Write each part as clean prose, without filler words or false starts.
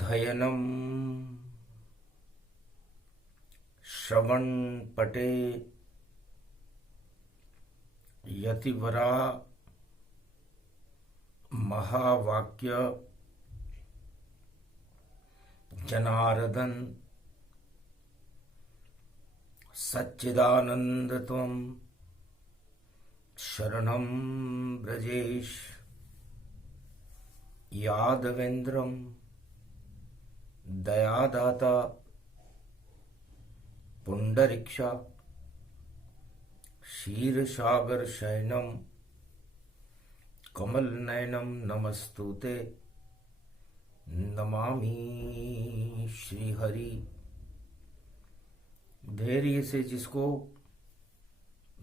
धयनं श्रवणपटे यतिवरा महावाक्य जनार्दन सच्चिदानंद त्वं शरणं ब्रजेश यादवेन्द्रं दयादाता पुंडरीक्षा क्षीरसागर शयनम कमल नयनम नमस्तुते नमामि श्रीहरि। धैर्य से जिसको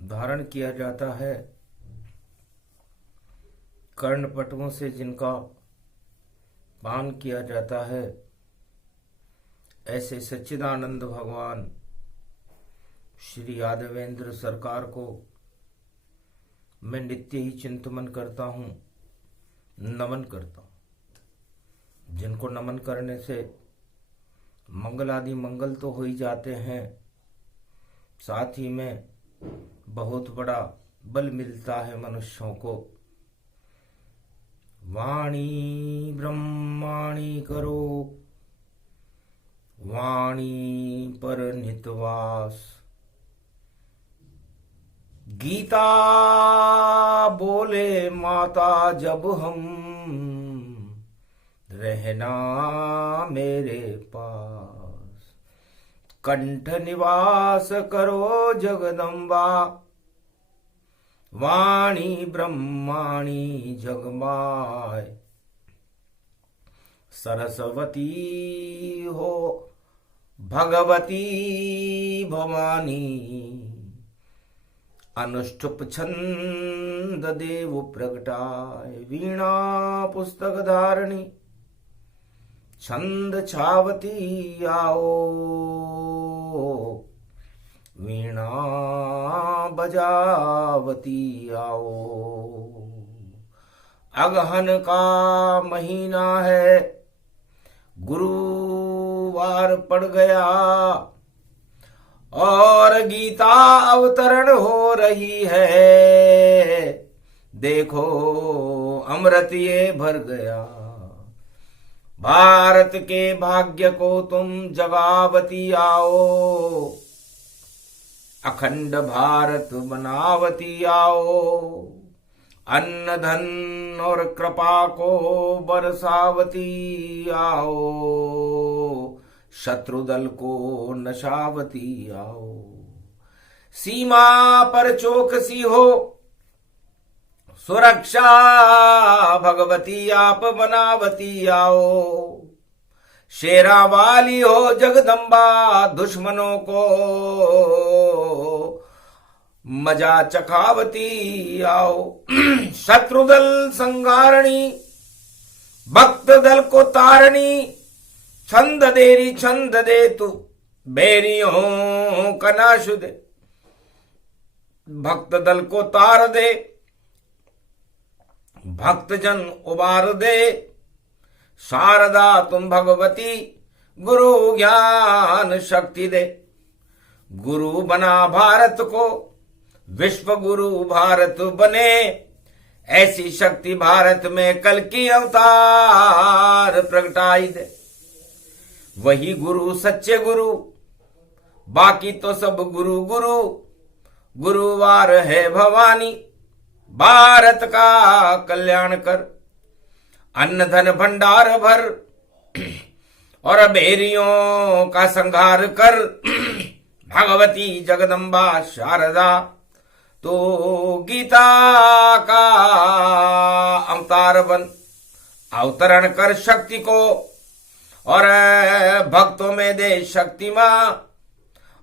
धारण किया जाता है, कर्णपटुओं से जिनका पान किया जाता है, ऐसे सच्चिदानंद भगवान श्री यादवेंद्र सरकार को मैं नित्य ही चिंतन करता हूँ, नमन करता हूँ। जिनको नमन करने से मंगल आदि मंगल तो हो ही जाते हैं, साथ ही में बहुत बड़ा बल मिलता है मनुष्यों को। वाणी ब्रह्माणी करो वाणी पर नितवास, गीता बोले माता जब हम रहना मेरे पास, कंठ निवास करो जगदम्बा, वाणी ब्रह्माणी जगमाय, सरस्वती हो भगवती भवानी, अनुष्टुप छंद देव प्रगटाय, वीणा पुस्तक धारणी छंद छावती आओ, वीणा बजावती आओ। अगहन का महीना है, गुरुवार पड़ गया और गीता अवतरण हो रही है। देखो अमृत ये भर गया, भारत के भाग्य को तुम जगावती आओ, अखंड भारत बनावती आओ, अन्न धन और कृपा को बरसावती आओ, शत्रुदल को नशावती आओ। सीमा पर चौकसी हो, सुरक्षा भगवती आप बनावती आओ, शेरा वाली हो जगदम्बा, दुश्मनों को मजा चखावती आओ। शत्रुदल संगारणी, भक्त दल को तारणी, छंद देरी छंद दे तू, बैरियों का नाश दे, भक्त दल को तार दे, भक्त जन उबार दे। शारदा तुम भगवती, गुरु ज्ञान शक्ति दे, गुरु बना भारत को, विश्व गुरु भारत बने, ऐसी शक्ति भारत में कल की अवतार प्रगटाई दे। वही गुरु सच्चे गुरु, बाकी तो सब गुरु गुरु, गुरुवार है भवानी, भारत का कल्याण कर, अन्न धन भंडार भर और बैरियों का संहार कर। भगवती जगदम्बा शारदा तो गीता का अवतार बन, अवतरण कर शक्ति को और भक्तों में दे शक्ति मां,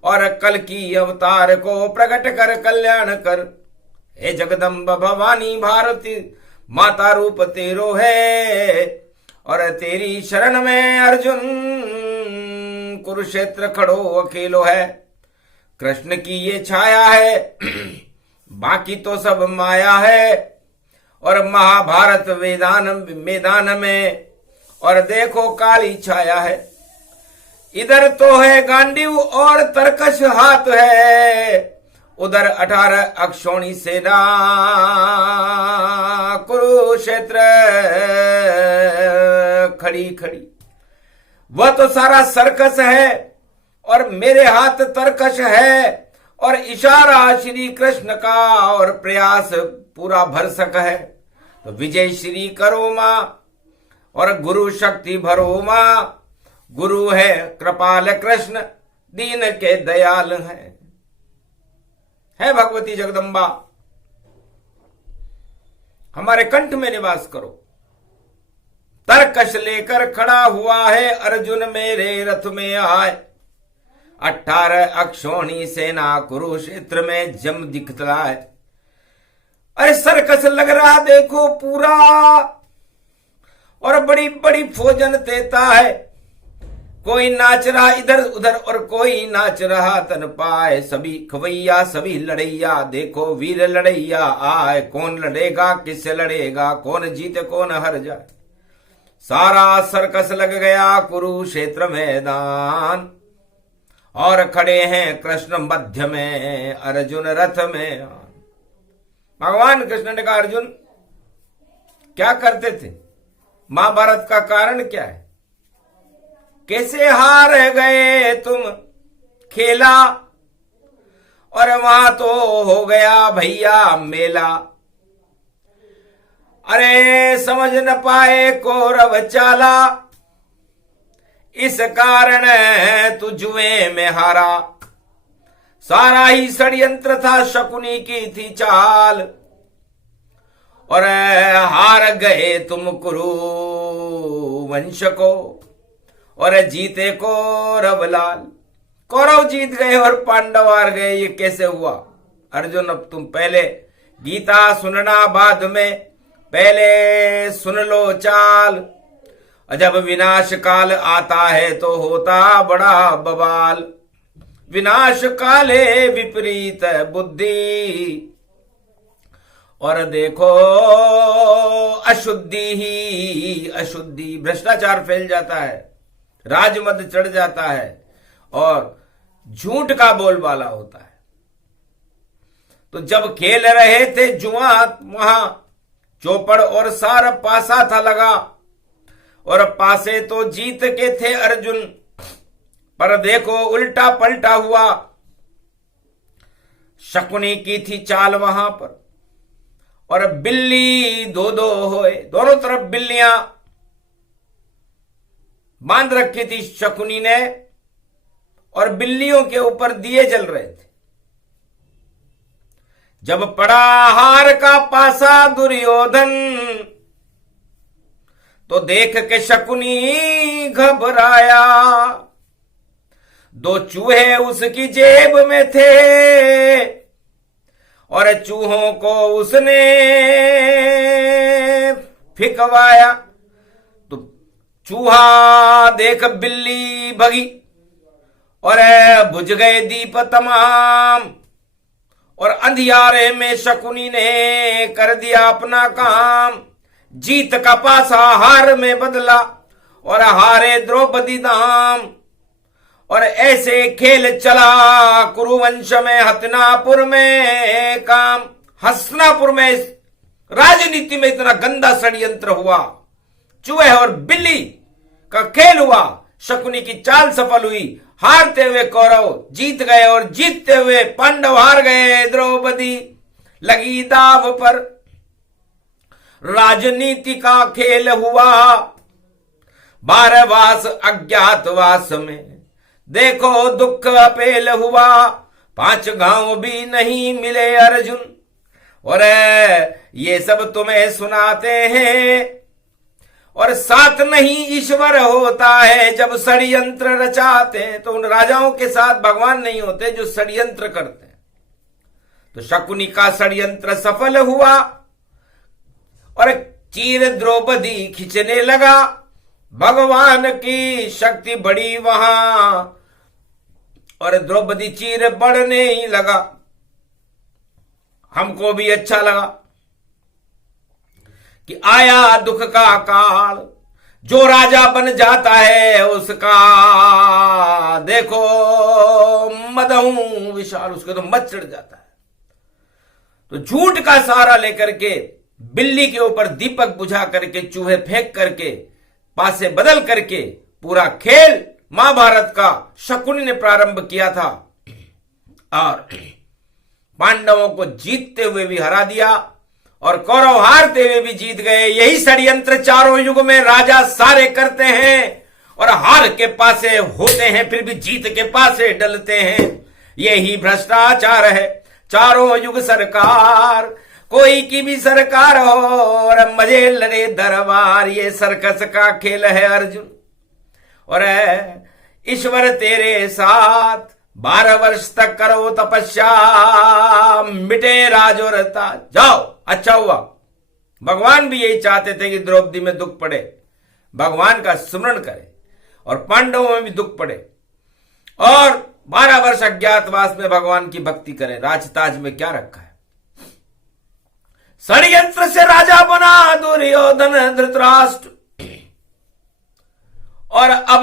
और कल की अवतार को प्रकट कर कल्याण कर। हे जगदम्ब भवानी भारती माता रूप तेरो है, और तेरी शरण में अर्जुन कुरुक्षेत्र खड़ो अकेलो है। कृष्ण की ये छाया है, बाकी तो सब माया है, और महाभारत मैदान में और देखो काली छाया है। इधर तो है गांडीव और तरकश हाथ है, उधर 18 अक्षौणी सेना कुरुक्षेत्र खड़ी खड़ी। वह तो सारा सर्कस है और मेरे हाथ तरकश है, और इशारा श्री कृष्ण का और प्रयास पूरा भरसक है। तो विजय श्री करो मां और गुरु शक्ति भरो मां। गुरु है कृपाल कृष्ण, दीन के दयाल है भगवती जगदम्बा। हमारे कंठ में निवास करो। तरकश लेकर खड़ा हुआ है अर्जुन मेरे रथ में आए। 18 अक्षौणी सेना कुरुक्षेत्र में जम दिखलाए। अरे सर्कस लग रहा देखो पूरा, और बड़ी बड़ी फौजन देता है। कोई नाच रहा इधर उधर और कोई नाच रहा तन पाए। सभी खवैया सभी लड़ैया, देखो वीर लड़ैया आए। कौन लड़ेगा किससे लड़ेगा, कौन जीते कौन हर जाए। सारा सर्कस लग गया कुरुक्षेत्र मैदान, और खड़े हैं कृष्ण मध्य में, अर्जुन रथ में। भगवान कृष्ण ने कहा अर्जुन क्या करते थे, महाभारत का कारण क्या है, कैसे हार गए तुम खेला, और वहां तो हो गया भैया मेला। अरे समझ न पाए कौरव चाला, इस कारण तू जुए में हारा। सारा ही षड्यंत्र था, शकुनी की थी चाल, और हार गए तुम कुरु वंश को, और जीते कौरवलाल। कौरव जीत गए और पांडव हार गए, ये कैसे हुआ। अर्जुन अब तुम पहले गीता सुनना, बाद में पहले सुन लो चाल। जब विनाश काल आता है तो होता बड़ा बवाल। विनाश काले विपरीत बुद्धि, और देखो अशुद्धि ही अशुद्धि, भ्रष्टाचार फैल जाता है, राजमद चढ़ जाता है, और झूठ का बोलबाला होता है। तो जब खेल रहे थे जुआ, वहां चौपड़ और सार पासा था लगा, और पासे तो जीत के थे अर्जुन, पर देखो उल्टा पलटा हुआ। शकुनी की थी चाल वहां पर, और बिल्ली दो दो होए, दोनों तरफ बिल्लियां बांध रखी थी शकुनी ने, और बिल्लियों के ऊपर दिए जल रहे थे। जब पड़ा हार का पासा दुर्योधन, तो देख के शकुनी घबराया। 2 चूहे उसकी जेब में थे, और चूहों को उसने फिकवाया। तो चूहा देख बिल्ली भगी, और बुझ गए दीप तमाम, और अंधियारे में शकुनी ने कर दिया अपना काम। जीत का पासा हार में बदला, और हारे द्रौपदी धाम। और ऐसे खेल चला कुरुवंश में, हस्तिनापुर में काम। हस्तिनापुर में राजनीति में इतना गंदा षड्यंत्र हुआ, चूहे और बिल्ली का खेल हुआ। शकुनी की चाल सफल हुई, हारते हुए कौरव जीत गए, और जीतते हुए पांडव हार गए। द्रौपदी लगी दाव पर, राजनीति का खेल हुआ। 12 अज्ञातवास में देखो दुख अपेल हुआ। 5 गांव भी नहीं मिले अर्जुन, और ये सब तुम्हें सुनाते हैं। और साथ नहीं ईश्वर होता है जब षड्यंत्र रचाते हैं। तो उन राजाओं के साथ भगवान नहीं होते जो षड्यंत्र करते हैं। तो शकुनी का षड्यंत्र सफल हुआ, और चीर द्रौपदी खींचने लगा। भगवान की शक्ति बढ़ी वहां, और द्रौपदी चीर बढ़ने ही लगा। हमको भी अच्छा लगा कि आया दुख का काल। जो राजा बन जाता है उसका देखो मदहू विशाल, उसके तो मत चढ़ जाता है। तो झूठ का सहारा लेकर के बिल्ली के ऊपर दीपक बुझा करके चूहे फेंक करके पासे बदल करके पूरा खेल महाभारत का शकुनी ने प्रारंभ किया था और पांडवों को जीतते हुए भी हरा दिया और कौरव हारते हुए भी जीत गए। यही षड्यंत्र चारों युग में राजा सारे करते हैं और हार के पासे होते हैं फिर भी जीत के पासे डलते हैं। यही भ्रष्टाचार है चारों युग सरकार, कोई की भी सरकार हो और मजे लड़े दरबार। ये सर्कस का खेल है अर्जुन और ईश्वर तेरे साथ 12 वर्ष तक करो तपस्या, मिटे राज और ताज। जाओ, अच्छा हुआ। भगवान भी यही चाहते थे कि द्रौपदी में दुख पड़े, भगवान का स्मरण करे और पांडवों में भी दुख पड़े और 12 वर्ष अज्ञातवास में भगवान की भक्ति करें। राजताज में क्या रखा है? षड्यंत्र से राजा बना दुर्योधन धृतराष्ट्र और अब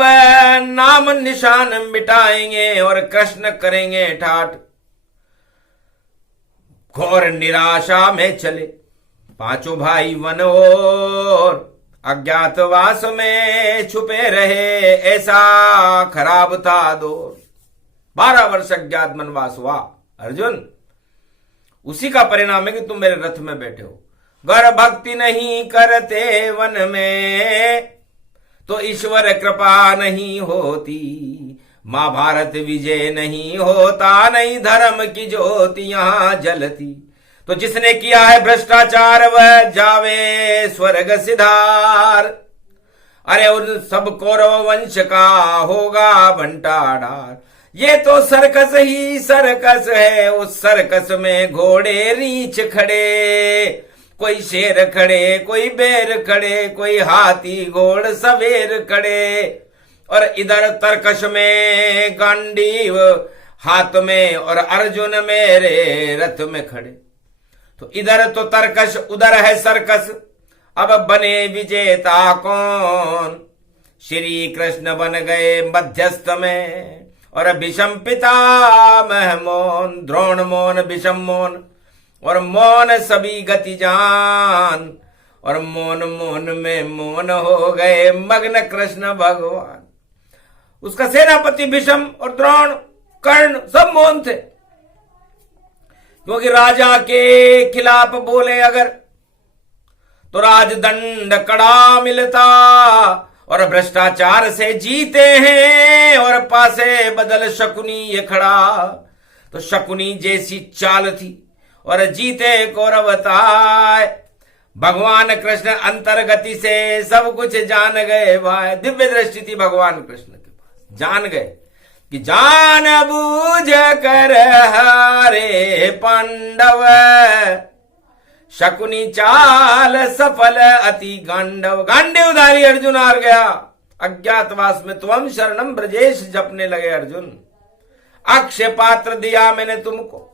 नाम निशान मिटाएंगे और कृष्ण करेंगे ठाठ। घोर निराशा में चले पांचों भाई वन और अज्ञातवास में छुपे रहे, ऐसा खराब था दौर। 12 वर्ष अज्ञात वनवास हुआ अर्जुन, उसी का परिणाम है कि तुम मेरे रथ में बैठे हो। गर भक्ति नहीं करते वन में तो ईश्वर कृपा नहीं होती, महाभारत विजय नहीं होता, नहीं धर्म की ज्योति यहां जलती। तो जिसने किया है भ्रष्टाचार वह जावे स्वर्ग सिधार। अरे उन सब कौरव वंश का होगा बंटाढार। ये तो सर्कस ही सर्कस है, उस सर्कस में घोड़े रीछ खड़े, कोई शेर खड़े, कोई बैर खड़े, कोई हाथी घोड़ सवेर खड़े और इधर तर्कश में गांडीव हाथ में और अर्जुन मेरे रथ में खड़े। तो इधर तो तर्कश उधर है सर्कस, अब बने विजेता कौन? श्री कृष्ण बन गए मध्यस्थ में और भीष्म पितामह मौन, द्रोण मौन, भीष्म मौन और मौन सभी गति जान और मौन मौन में मौन हो गए मग्न कृष्ण भगवान। उसका सेनापति भीष्म और द्रोण कर्ण सब मौन थे, क्योंकि राजा के खिलाफ बोले अगर तो राजदंड कड़ा मिलता और भ्रष्टाचार से जीते हैं और पासे बदल शकुनी ये खड़ा। तो शकुनी जैसी चाल थी और जीते कौरवताय। भगवान कृष्ण अंतर्गति से सब कुछ जान गए भाई, दिव्य दृष्टि थी भगवान कृष्ण के पास। जान गए कि जान बूझ कर हारे पांडव, शकुनी चाल सफल अति गांडव। गांडीवधारी अर्जुन हार गया अज्ञातवास में। तुम शरणम ब्रजेश जपने लगे अर्जुन। अक्षय पात्र दिया मैंने तुमको,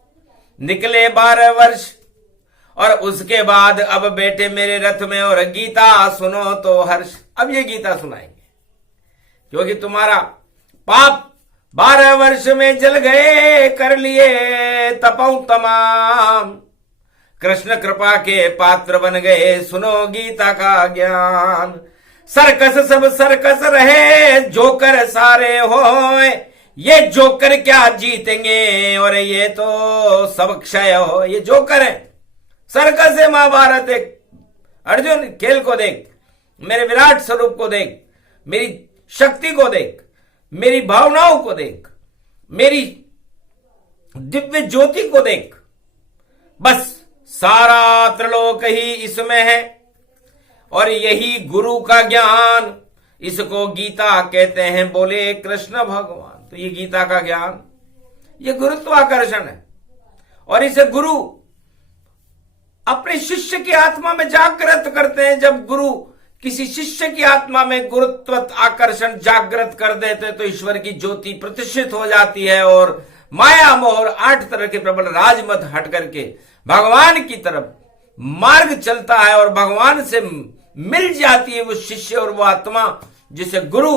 निकले 12 वर्ष और उसके बाद अब बैठे मेरे रथ में और गीता सुनो तो हर्ष। अब ये गीता सुनाएंगे क्योंकि तुम्हारा पाप 12 वर्ष में जल गए, कर लिए तपौ तमाम, कृष्ण कृपा के पात्र बन गए, सुनो गीता का ज्ञान। सर्कस सब सर्कस रहे, जोकर सारे होए, ये जोकर क्या जीतेंगे और ये तो सब क्षय हो। ये जोकर है, सर्कस है महाभारत। एक अर्जुन खेल को देख, मेरे विराट स्वरूप को देख, मेरी शक्ति को देख, मेरी भावनाओं को देख, मेरी दिव्य ज्योति को देख। बस सारा त्रिलोक ही इसमें है और यही गुरु का ज्ञान, इसको गीता कहते हैं, बोले कृष्ण भगवान। तो ये गीता का ज्ञान, ये गुरुत्वाकर्षण है और इसे गुरु अपने शिष्य की आत्मा में जागृत करते हैं। जब गुरु किसी शिष्य की आत्मा में गुरुत्व आकर्षण जागृत कर देते तो ईश्वर की ज्योति प्रतिष्ठित हो जाती है और माया मोह 8 तरह के प्रबल राजमत हट करके भगवान की तरफ मार्ग चलता है और भगवान से मिल जाती है वो शिष्य और वो आत्मा जिसे गुरु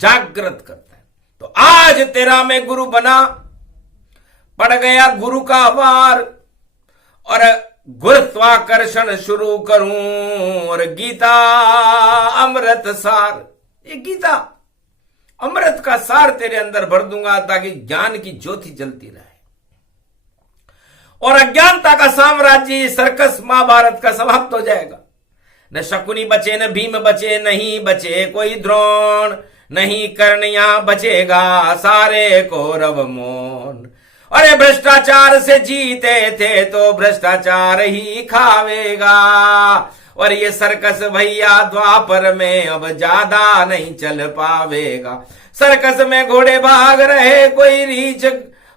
जागृत करता है। तो आज तेरा मैं गुरु बना, पड़ गया गुरु का वार और गुरुत्वाकर्षण शुरू करूं और गीता अमृत सार, ये गीता अमृत का सार तेरे अंदर भर दूंगा ताकि ज्ञान की ज्योति जलती रहे और अज्ञानता का साम्राज्य सर्कस महाभारत का समाप्त हो जाएगा। न शकुनी बचे, न भीम बचे, नहीं बचे कोई द्रोण, नहीं कर्ण यहां बचेगा, सारे कौरव मौन। अरे भ्रष्टाचार से जीते थे तो भ्रष्टाचार ही खावेगा, और ये सर्कस भैया द्वापर में अब ज्यादा नहीं चल पावेगा। सर्कस में घोड़े भाग रहे, कोई रीछ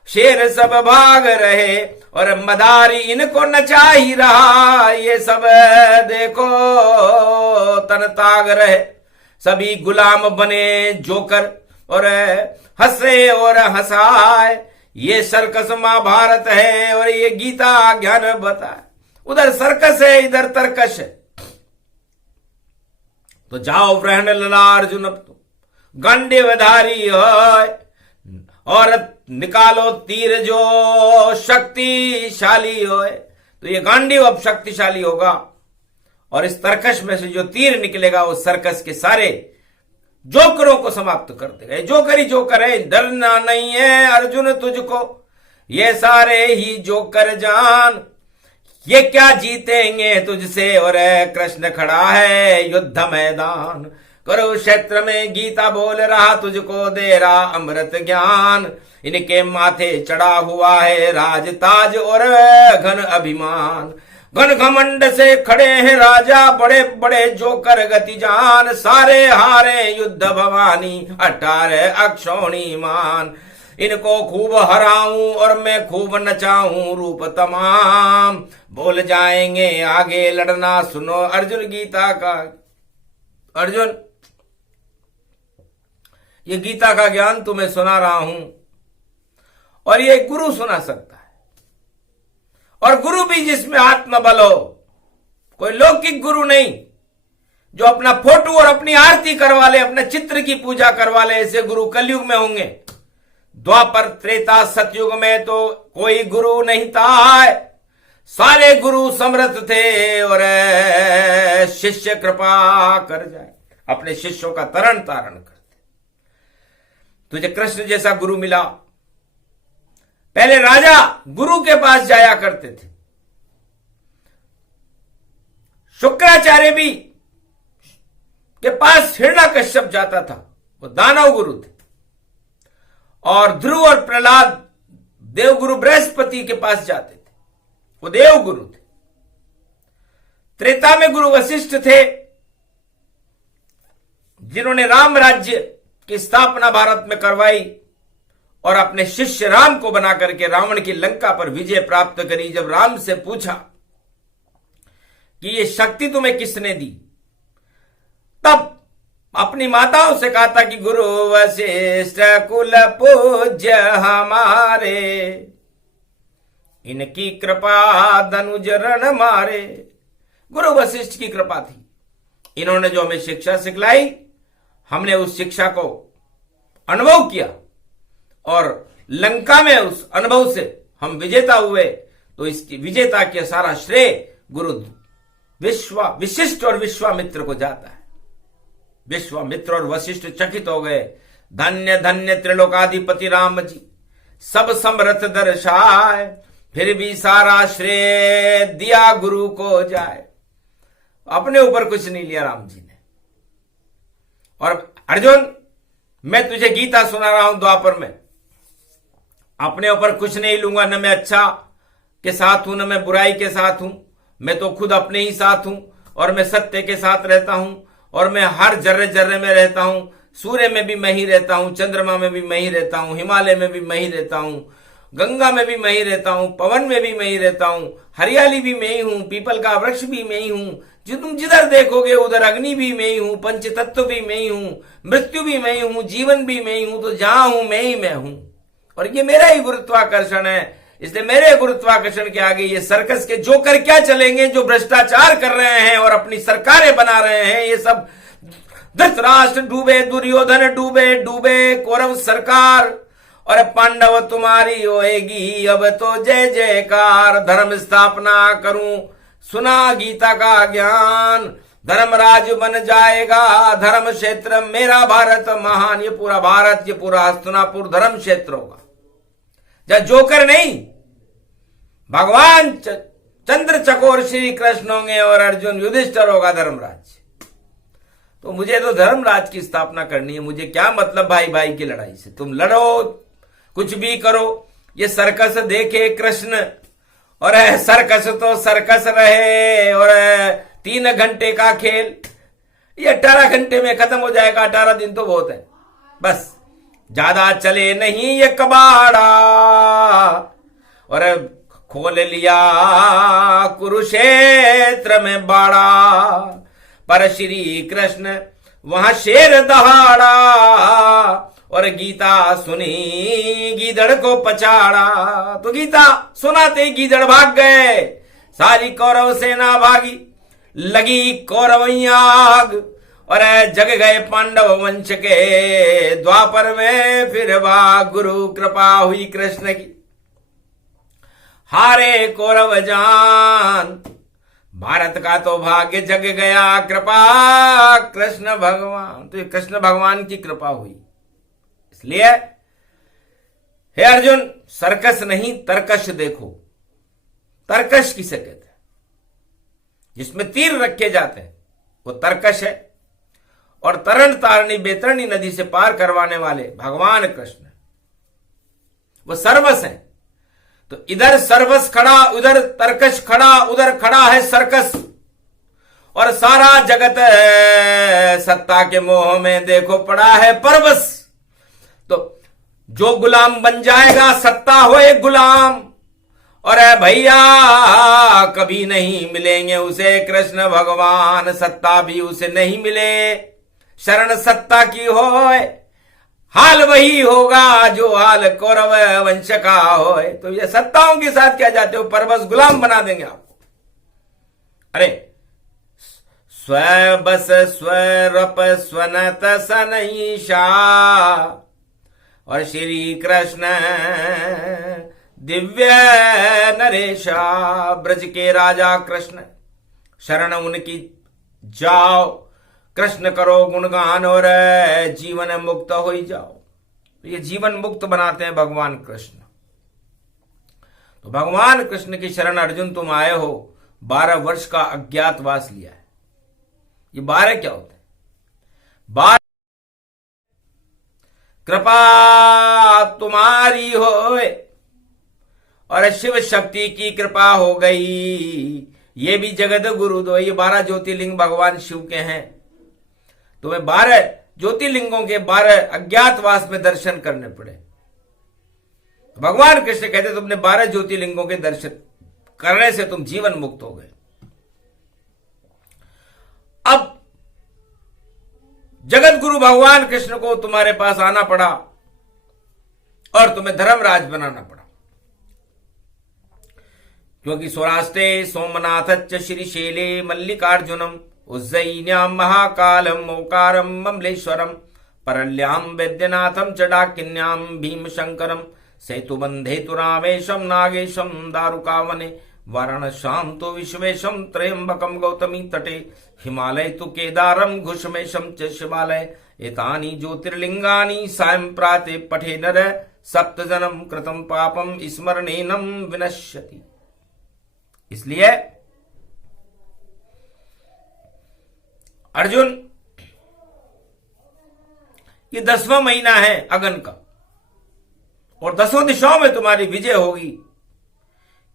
शेर सब भाग रहे, और मदारी इनको नचा ही रहा, ये सब देखो तन ताग रहे। सभी गुलाम बने जोकर और हंसे और हंसाए, ये सर्कस महाभारत है और ये गीता ज्ञान बताए। उधर सर्कस है, इधर तर्कश है। तो जाओ ग्रहण लला अर्जुन, अब तो गांडीवधारी हो और निकालो तीर जो शक्तिशाली हो। तो ये गांडीव अब शक्तिशाली होगा और इस तर्कश में से जो तीर निकलेगा वो सर्कस के सारे जोकरों को समाप्त कर देगा। जोकर ही जोकर है, डरना नहीं है अर्जुन तुझको, ये सारे ही जोकर जान, ये क्या जीतेंगे तुझसे। और कृष्ण खड़ा है युद्ध मैदान, कुरुक्षेत्र में गीता बोल रहा तुझको दे रहा अमृत ज्ञान। इनके माथे चढ़ा हुआ है राज ताज और घन अभिमान, घन घमंड से खड़े हैं राजा बड़े बड़े जोकर गति जान। सारे हारे युद्ध भवानी 18 अक्षौणी मान, इनको खूब हराऊं और मैं खूब नचाऊं रूप तमाम। बोल जाएंगे आगे लड़ना, सुनो अर्जुन गीता का। अर्जुन, ये गीता का ज्ञान तुम्हें सुना रहा हूं और ये गुरु सुना सकता है, और गुरु भी जिसमें आत्मबल हो, कोई लौकिक गुरु नहीं जो अपना फोटो और अपनी आरती करवा ले, अपने चित्र की पूजा करवा ले। ऐसे गुरु कलयुग में होंगे। द्वापर त्रेता सतयुग में तो कोई गुरु नहीं था, सारे गुरु समर्थ थे और शिष्य कृपा कर जाए अपने शिष्यों का तरण तारण करते। तुझे कृष्ण जैसा गुरु मिला। पहले राजा गुरु के पास जाया करते थे, शुक्राचार्य भी के पास हिरण्यकश्यप जाता था, वो दानव गुरु थे। और ध्रुव और प्रहलाद देवगुरु बृहस्पति के पास जाते थे, वो देव गुरु थे। त्रेता में गुरु वशिष्ठ थे, जिन्होंने राम राज्य की स्थापना भारत में करवाई और अपने शिष्य राम को बना करके रावण की लंका पर विजय प्राप्त करी। जब राम से पूछा कि ये शक्ति तुम्हें किसने दी, तब अपनी माताओं से कहा था कि गुरु वशिष्ठ कुल पूज्य हमारे, इनकी कृपा धनुज रण मारे। गुरु वशिष्ठ की कृपा थी, इन्होंने जो हमें शिक्षा सिखलाई, हमने उस शिक्षा को अनुभव किया और लंका में उस अनुभव से हम विजेता हुए। तो इसकी विजेता के सारा श्रेय गुरु विशिष्ट और विश्वामित्र को जाता है। विश्वामित्र और वशिष्ठ चकित हो गए, धन्य धन्य त्रिलोकाधिपति राम जी, सब समर्थ दर्शाए, फिर भी सारा श्रेय दिया गुरु को जाए। अपने ऊपर कुछ नहीं लिया राम जी ने। और अर्जुन, मैं तुझे गीता सुना रहा हूं द्वापर में, अपने ऊपर कुछ नहीं लूंगा, न मैं अच्छा के साथ हूं न मैं बुराई के साथ हूं, मैं तो खुद अपने ही साथ हूं और मैं सत्य के साथ रहता हूं और मैं हर जर्रे जर्रे में रहता हूं। सूर्य में भी मैं ही रहता हूं, चंद्रमा में भी मैं ही रहता हूं, हिमालय में भी मैं ही रहता हूं, गंगा में भी मैं ही रहता हूं, पवन में भी मैं ही रहता हूं, हरियाली भी मैं ही हूं, पीपल का वृक्ष भी मैं ही हूं, तुम जिधर देखोगे उधर अग्नि भी मैं ही हूं, पंच तत्व भी मैं ही हूं, मृत्यु भी मैं ही हूं, जीवन भी मैं ही हूं। तो जहां हूं मैं ही मैं हूं और ये मेरा ही गुरुत्वाकर्षण है, इसलिए मेरे गुरुत्वाकर्षण के आगे ये सर्कस के जोकर क्या चलेंगे, जो भ्रष्टाचार कर रहे हैं और अपनी सरकारें बना रहे हैं। ये सब धृतराष्ट्र डूबे, दुर्योधन डूबे, डूबे कौरव सरकार, और पांडव तुम्हारी होएगी अब तो जय जयकार। धर्म स्थापना करूं, सुना गीता का ज्ञान, धर्मराज बन जाएगा धर्म क्षेत्र मेरा भारत महान। ये पूरा भारत, ये पूरा हस्तिनापुर धर्म क्षेत्र होगा, जब जोकर नहीं, भगवान चंद्र चकोर श्री कृष्ण होंगे और अर्जुन युधिष्ठिर होगा धर्मराज। तो मुझे तो धर्मराज की स्थापना करनी है। मुझे क्या मतलब भाई भाई की लड़ाई से, तुम लड़ो कुछ भी करो। ये सर्कस देखे कृष्ण, और सर्कस तो सर्कस रहे, और 3 घंटे का खेल ये 18 घंटे में खत्म हो जाएगा। 18 दिन तो बहुत है, बस ज्यादा चले नहीं ये कबाड़ा। और खोल लिया कुरुक्षेत्र में बाड़ा, पर श्री कृष्ण वहां शेर दहाड़ा, और गीता सुनी गीदड़ को पछाड़ा। तो गीता सुनाते गीदड़ भाग गए, सारी कौरव सेना भागी, लगी कौरवैया आग, और जग गए पांडव वंश के द्वापर में। फिर वह गुरु कृपा हुई कृष्ण की, हारे कौरव जान, भारत का तो भाग्य जग गया, कृपा कृष्ण भगवान। तो ये कृष्ण भगवान की कृपा हुई। इसलिए हे अर्जुन, सर्कस नहीं तर्कश देखो। तर्कश किसे कहते हैं? जिसमें तीर रखे जाते हैं वो तर्कश है। और तरण तारणी बेतरणी नदी से पार करवाने वाले भगवान कृष्ण, वो सर्वस है। तो इधर सर्वस खड़ा, उधर तर्कश खड़ा, उधर खड़ा है सर्कस, और सारा जगत सत्ता के मोह में देखो पड़ा है परवश। तो जो गुलाम बन जाएगा, सत्ता हो एक गुलाम, और भैया कभी नहीं मिलेंगे उसे कृष्ण भगवान, सत्ता भी उसे नहीं मिले। शरण सत्ता की होए, हाल वही होगा जो हाल कौरव वंश का होए। तो ये सत्ताओं के साथ क्या जाते हो, परवश गुलाम बना देंगे आपको। अरे स्व बस स्वरप स्वनत सनईशा, और श्री कृष्ण दिव्य नरेशा, ब्रज के राजा कृष्ण, शरण उनकी जाओ, कृष्ण करो गुणगान, और जीवन मुक्त हो ही जाओ। तो ये जीवन मुक्त बनाते हैं भगवान कृष्ण। तो भगवान कृष्ण की शरण अर्जुन तुम आए हो, 12 वर्ष का अज्ञातवास लिया है। ये 12 क्या होते हैं? 12 कृपा तुम्हारी होए, और शिव शक्ति की कृपा हो गई, ये भी जगत गुरु दो। ये 12 ज्योतिर्लिंग भगवान शिव के हैं। तुम्हें 12 ज्योतिर्लिंगों के 12 अज्ञातवास में दर्शन करने पड़े। भगवान कृष्ण कहते तुमने 12 ज्योतिर्लिंगों के दर्शन करने से तुम जीवन मुक्त हो गए। अब जगत गुरु भगवान कृष्ण को तुम्हारे पास आना पड़ा और तुम्हें धर्मराज बनाना पड़ा, क्योंकि सौराष्ट्रे सोमनाथ श्रीशैले मल्लिकार्जुनम, उज्जयिन्याम महाकालम ओकारम ममलेश्वरम, परल्याम वैद्यनाथम च डाकिन्याम भीमशंकरम, सेतुबंधे तु रामेशम नागेशम दारुकावने, वाराणस्याम तो विश्वेशम त्र्यंबकम गौतमी तटे, हिमालय तो केदारम घुष्मेशम च शिवालय, एतानि ज्योतिर्लिंगानि सायं प्राते पठे नर, सप्तजनम कृतम पापम स्मरणेनम विनश्यति। इसलिए अर्जुन, ये 10वां महीना है अगन का, और 10 दिशाओं में तुम्हारी विजय होगी,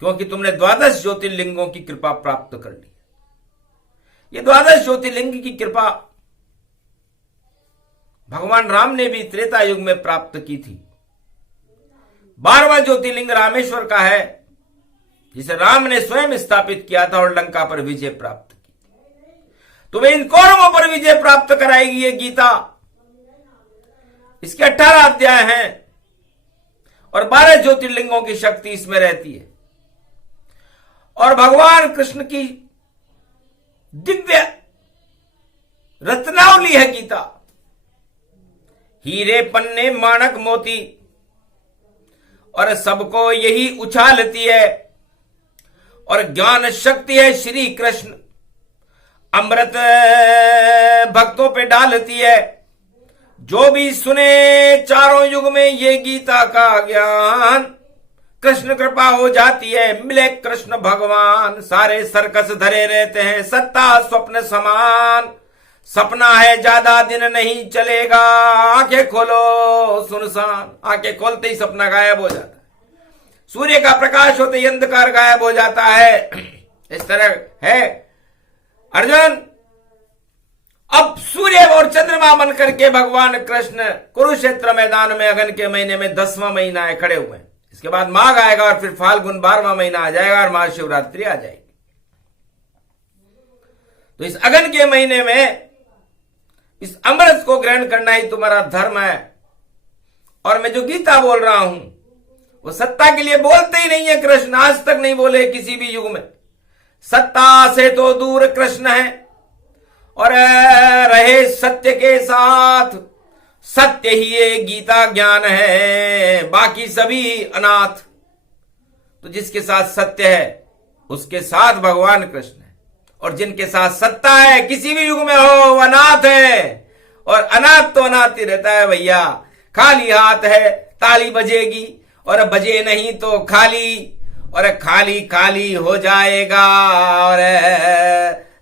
क्योंकि तुमने 12 ज्योतिर्लिंगों की कृपा प्राप्त कर ली। ये 12 ज्योतिर्लिंग की कृपा भगवान राम ने भी त्रेता युग में प्राप्त की थी। 12वां ज्योतिर्लिंग रामेश्वर का है, जिसे राम ने स्वयं स्थापित किया था और लंका पर विजय प्राप्त की। तुम्हें इन कौरवों पर विजय प्राप्त कराएगी ये गीता। इसके 18 अध्याय हैं, और 12 ज्योतिर्लिंगों की शक्ति इसमें रहती है। और भगवान कृष्ण की दिव्य रत्नावली है गीता। हीरे पन्ने माणक मोती और सबको यही उछालती है। और ज्ञान शक्ति है श्री कृष्ण, अमृत भक्तों पे डालती है। जो भी सुने चारों युग में ये गीता का ज्ञान, कृष्ण कृपा हो जाती है, मिले कृष्ण भगवान। सारे सर्कस धरे रहते हैं सत्ता स्वप्न समान, सपना है ज्यादा दिन नहीं चलेगा, आंखें खोलो सुनसान। आंखें खोलते ही सपना गायब हो जाता है, सूर्य का प्रकाश होते ही अंधकार गायब हो जाता है। इस तरह है अर्जुन। अब सूर्य और चंद्रमा बन करके भगवान कृष्ण कुरुक्षेत्र मैदान में अगन के महीने में 10वां महीना है खड़े हुए हैं। इसके बाद माघ आएगा और फिर फाल्गुन 12वां महीना आ जाएगा और महाशिवरात्रि आ जाएगी। तो इस अगन के महीने में इस अमृत को ग्रहण करना ही तुम्हारा धर्म है। और मैं जो गीता बोल रहा हूं वो सत्ता के लिए बोलते ही नहीं है कृष्ण, आज तक नहीं बोले किसी भी युग में। सत्ता से तो दूर कृष्ण है और रहे सत्य के साथ। सत्य ही ये गीता ज्ञान है, बाकी सभी अनाथ। तो जिसके साथ सत्य है उसके साथ भगवान कृष्ण है, और जिनके साथ सत्ता है किसी भी युग में हो वो अनाथ है। और अनाथ तो अनाथ ही रहता है भैया। खाली हाथ है ताली बजेगी, और बजे नहीं तो खाली, और खाली खाली हो जाएगा। और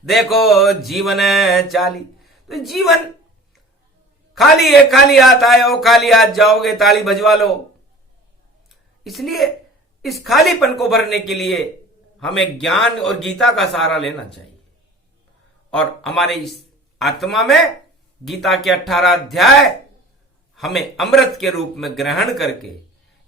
देखो जीवन चाली, तो जीवन खाली है। खाली हाथ आए हो खाली हाथ जाओगे, ताली बजवा लो। इसलिए इस खालीपन को भरने के लिए हमें ज्ञान और गीता का सहारा लेना चाहिए। और हमारे इस आत्मा में गीता के 18 अध्याय हमें अमृत के रूप में ग्रहण करके,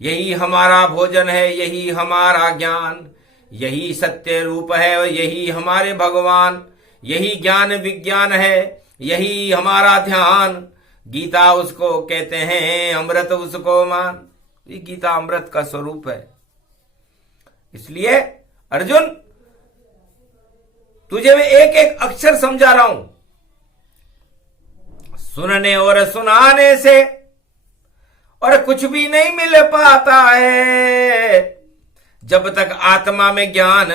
यही हमारा भोजन है, यही हमारा ज्ञान, यही सत्य रूप है और यही हमारे भगवान, यही ज्ञान विज्ञान है, यही हमारा ध्यान। गीता उसको कहते हैं, अमृत उसको मान। ये गीता अमृत का स्वरूप है। इसलिए अर्जुन तुझे मैं एक एक अक्षर समझा रहा हूं। सुनने और सुनाने से और कुछ भी नहीं मिल पाता है, जब तक आत्मा में ज्ञान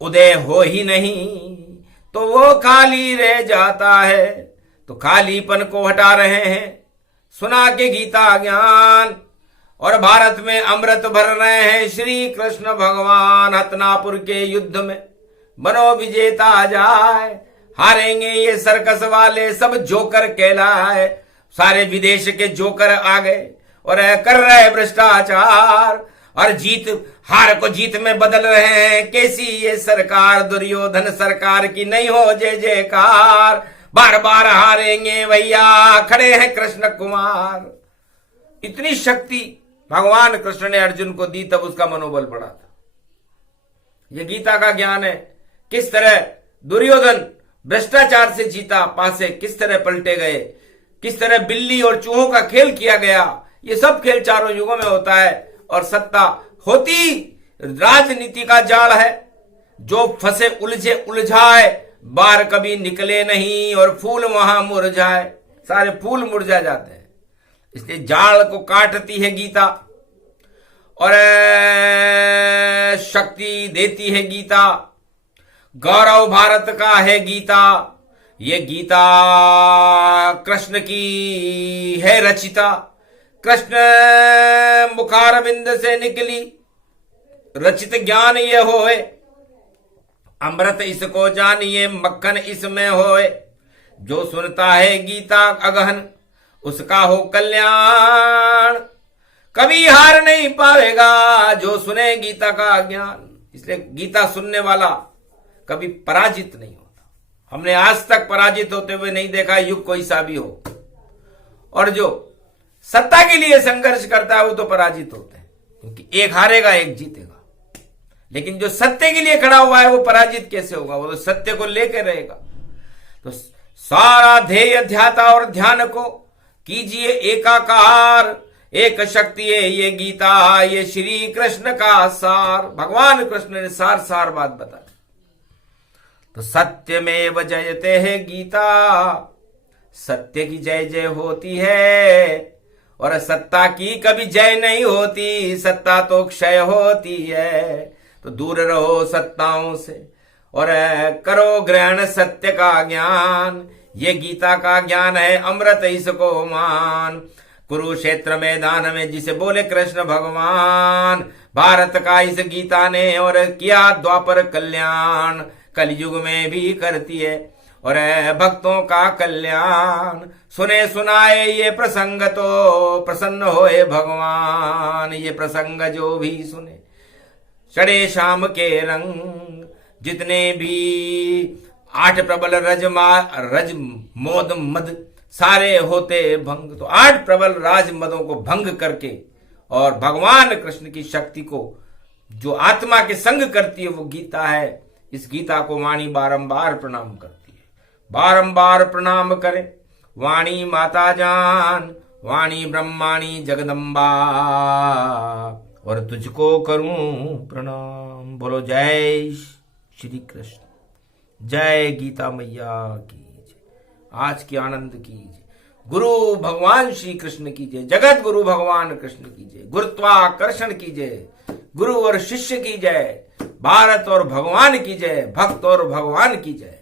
उदय हो ही नहीं तो वो खाली रह जाता है। तो खालीपन को हटा रहे हैं सुना के गीता ज्ञान, और भारत में अमृत भर रहे हैं श्री कृष्ण भगवान। हतनापुर के युद्ध में बनो विजेता जाए, हारेंगे ये सर्कस वाले सब जोकर कहलाए। सारे विदेश के जोकर आ गए और कर रहे भ्रष्टाचार, और जीत हार को जीत में बदल रहे हैं। कैसी ये सरकार, दुर्योधन सरकार की नहीं हो जय जयकार। बार बार हारेंगे भैया, खड़े हैं कृष्ण कुमार। इतनी शक्ति भगवान कृष्ण ने अर्जुन को दी, तब उसका मनोबल बढ़ा था। ये गीता का ज्ञान है। किस तरह दुर्योधन भ्रष्टाचार से जीता, पासे किस तरह पलटे गए, किस तरह बिल्ली और चूहों का खेल किया गया। ये सब खेल चारों युगों में होता है। और सत्ता होती राजनीति का जाल है, जो फंसे उलझे उलझाए, बार कभी निकले नहीं और फूल वहां मुरझाए। सारे फूल मुरझा जाते हैं। इसलिए जाल को काटती है गीता और शक्ति देती है गीता। गौरव भारत का है गीता। ये गीता कृष्ण की है रचिता। कृष्ण मुखारविंद से निकली, रचित ज्ञान ये होए। अमृत इसको जानिए, मक्खन इसमें होए। जो सुनता है गीता अगहन, उसका हो कल्याण। कभी हार नहीं पाएगा जो सुने गीता का ज्ञान। इसलिए गीता सुनने वाला कभी पराजित नहीं होता। हमने आज तक पराजित होते हुए नहीं देखा, युग कोई सा भी हो। और जो सत्ता के लिए संघर्ष करता है वो तो पराजित होते हैं, क्योंकि एक हारेगा एक जीतेगा। लेकिन जो सत्य के लिए खड़ा हुआ है वो पराजित कैसे होगा? वो तो सत्य को लेकर रहेगा। तो सारा ध्येय ध्याता और ध्यान को कीजिए एकाकार। एक शक्ति है ये गीता, ये श्री कृष्ण का सार। भगवान कृष्ण ने सार सार बात बता दी। तो सत्यमेव जयते है गीता, सत्य की जय जय होती है, और सत्ता की कभी जय नहीं होती, सत्ता तो क्षय होती है। तो दूर रहो सत्ताओं से और करो ग्रहण सत्य का ज्ञान। ये गीता का ज्ञान है, अमृत इसको मान। कुरुक्षेत्र मैदान में जिसे बोले कृष्ण भगवान, भारत का इस गीता ने और किया द्वापर कल्याण। कलयुग में भी करती है और भक्तों का कल्याण। सुने सुनाए ये प्रसंग तो प्रसन्न होए भगवान। ये प्रसंग जो भी सुने चढ़े शाम के रंग। जितने भी 8 प्रबल रज मोद मद सारे होते भंग। तो 8 प्रबल राज मदों को भंग करके और भगवान कृष्ण की शक्ति को जो आत्मा के संग करती है वो गीता है। इस गीता को वाणी बारंबार प्रणाम करती है। बारंबार प्रणाम करें वाणी माता जान, वाणी ब्रह्माणी जगदम्बा, और तुझको करूं प्रणाम। बोलो जय श्री कृष्ण, जय गीता मैया की जय। आज की आनंद की जय। गुरु भगवान श्री कृष्ण की जय, जगत गुरु भगवान कृष्ण की जय, गुरुत्वाकर्षण की जय, गुरु और शिष्य की जय, भारत और भगवान की जय, भक्त और भगवान की जय।